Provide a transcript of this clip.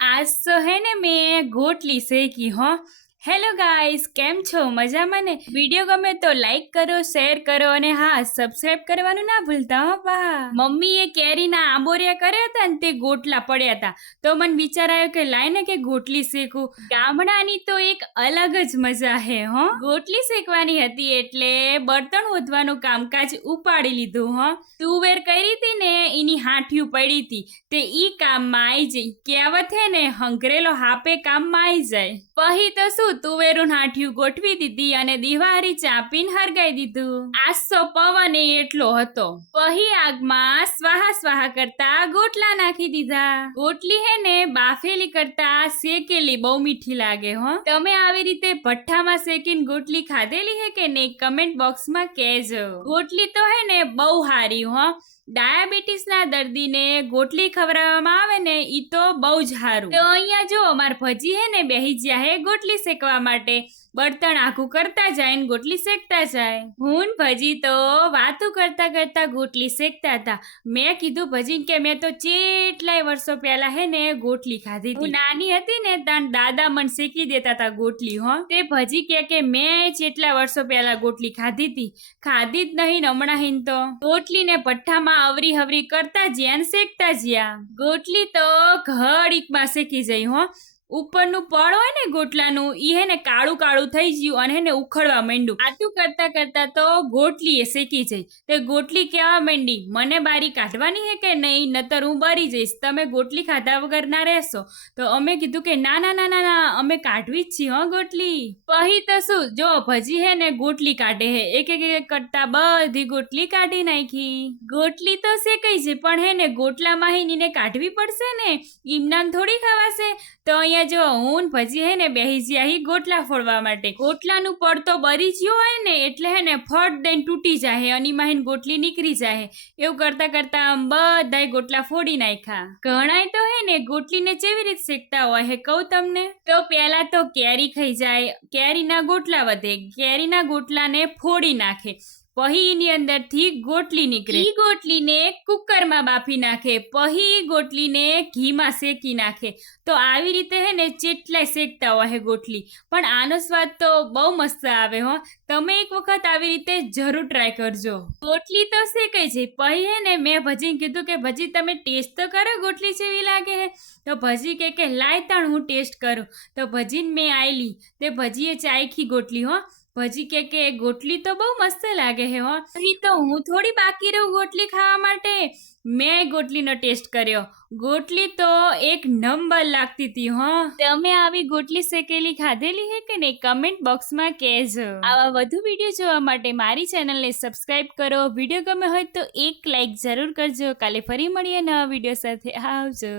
आज तो है ને મેં ગોટલી શેકી હો. હેલો ગાઈસ, કેમ છો? મજામાં ને? વિડીયો ગમે તો લાઈક કરો, શેર કરો અને હા, સબસ્ક્રાઇબ કરવાનું ના ભૂલતા હો પા. મમ્મીએ કેરીના આંબોરિયા કર્યા હતા ને તે ગોટલા પડ્યા હતા, તો મને વિચાર આવ્યો કે લાઈને કે ગોટલી શેકું. ગામડાની તો એક અલગ જ મજા હે હો. ગોટલી શેકવાની હતી એટલે બળતણ હોધવાનું કામકાજ ઉપાડી લીધું હો. તુવેર કરી હતી ને એની હાંઠિયું પડી હતી, તે ઈ કામમાં આવી જઈ. કહેવત હે ને, હંકરેલો હાપે કામમાં આવી જાય. પહી તો શું, તુવેરું હાંઠિયું ગોઠવી દીધી અને દિવારી ચાપીને હરગાઈ દીધું. આસો પવન એટલો હતો. પહી આગમાં સ્વાહા સ્વાહા કરતા ગોટલા નાખી દીધા. ગોટલી હે ને બાફેલી કરતા શેકેલી બહુ મીઠી લાગે હો. તમે આવી રીતે ભઠ્ઠામાં શેકીને ગોટલી ખાધેલી હે કે નહીં? કમેન્ટ બોક્સમાં કહેજો. ગોટલી તો હે ને બહુ હારી હો. ડાયાબિટીસના દર્દીને ગોટલી ખવડાવવામાં આવે ને ઈ તો બહુ જ સારું. તો અહીંયા જો અમાર ભજી હે ને બેહી જ્યા હે ગોટલી શેકવા માટે. બળતણ આખું કરતા જાય ને ગોટલી શેકતા જાય. હું ભજી તો વાતું કરતા કરતા ગોટલી શેકતા હતા. મેં કીધું ભજીને કે મેં તો કેટલાય વર્ષો પહેલા હે ને ગોટલી ખાધી હતી. હું નાની હતી ને તાન દાદા મને શેકી દેતા હતા ગોટલી હો. તે ભજી કે મેં કેટલા વર્ષો પહેલા ગોટલી ખાધી હતી. ખાધી જ નહીં ને હમણાં હિન તો ગોટલીને ભઠ્ઠામાં અવરી હવરી કરતા જ્યાં શેકતા જ્યાં. ગોટલી તો ઘડીકમાં શેકી જઈ હો. ઉપરનું પડ હોય ને ગોટલાનું, ઈ હે ને કાળું કાળું થઈ ગયું અને હે ને ઉખડવા માંડ્યું. આટલું કરતા કરતા તો ગોટલી એ શેકી જઈ. તે ગોટલી કહેવા માંડી, મને બારી કાઢવાની હે કે નહીં, નતર હું બરી જઈશ. તમે ગોટલી ખાધા વગર ના રહેશો. તો અમે કીધું કે ના ના ના ના ના, અમે કાઢવી જ છીએ હો ગોટલી. પહી તો શું, જો ભજી હે ને ગોટલી કાઢે હે. એક એક એક કરતા બધી ગોટલી કાઢી નાખી. ગોટલી તો શેકાઈ છે, પણ હે ને ગોટલામાં હીને કાઢવી પડશે ને, ઈમનામ થોડી ખાવાશે. તો અહીંયા જો હું ભજી હે ને બેહી જ્યા હી ગોટલા ફોડવા માટે. ગોટલાનું પડ તો બરી જ્યો હોય ને એટલે હે ને ફટ દઈને તૂટી જાય અને એમાં ગોટલી નીકળી જાય. એવું કરતા કરતા આમ બધાય ગોટલા ફોડી નાખ્યા. ઘણાય તો હે ને ગોટલીને કેવી રીતે શેકતા હોય હે કહું તમને. તો પહેલા તો કેરી ખાઈ જાય, કેરીના ગોટલા વધે, કેરીના ગોટલાને ફોડી નાખે. પહી એની અંદરથી ગોટલી નીકળે. ઈ ગોટલીને કુકરમાં બાફી નાખે. પહી ગોટલીને ઘીમાં શેકી નાખે. તો આવી રીતે હે ને ચેટલાય શેકતા હોય હે ગોટલી. પણ આનો સ્વાદ તો બહુ મસ્ત આવે હો. તમે એક વખત આવી રીતે જરૂર ટ્રાય કરજો. ગોટલી તો શેકાઈ છે. પહી હે ને મેં ભજીને કીધું કે ભજી તમે ટેસ્ટ તો કરો, ગોટલી જેવી લાગે હે. તો ભજી કે લાય તાણ હું ટેસ્ટ કરું. તો ભજીને મેં આયલી. તે ભજીએ ચાખી ગોટલી હો. ભજી કે ગોટલી તો બહુ મસ્ત લાગે હે હો. તો હું થોડી બાકી રહું ગોટલી ખાવા માટે. મેં ગોટલીનો ટેસ્ટ કર્યો. ગોટલી તો એક નંબર લાગતી હતી હો. તમે આવી ગોટલી શેકેલી ખાધેલી હે કે નહીં? કમેન્ટ બોક્સમાં કહેજો. આવા વધુ વિડીયો જોવા માટે મારી ચેનલને સબસ્ક્રાઇબ કરો. વિડીયો ગમે હોય તો એક લાઈક જરૂર કરજો. કાલે ફરી મળીએ નવા વિડીયો સાથે. આવજો.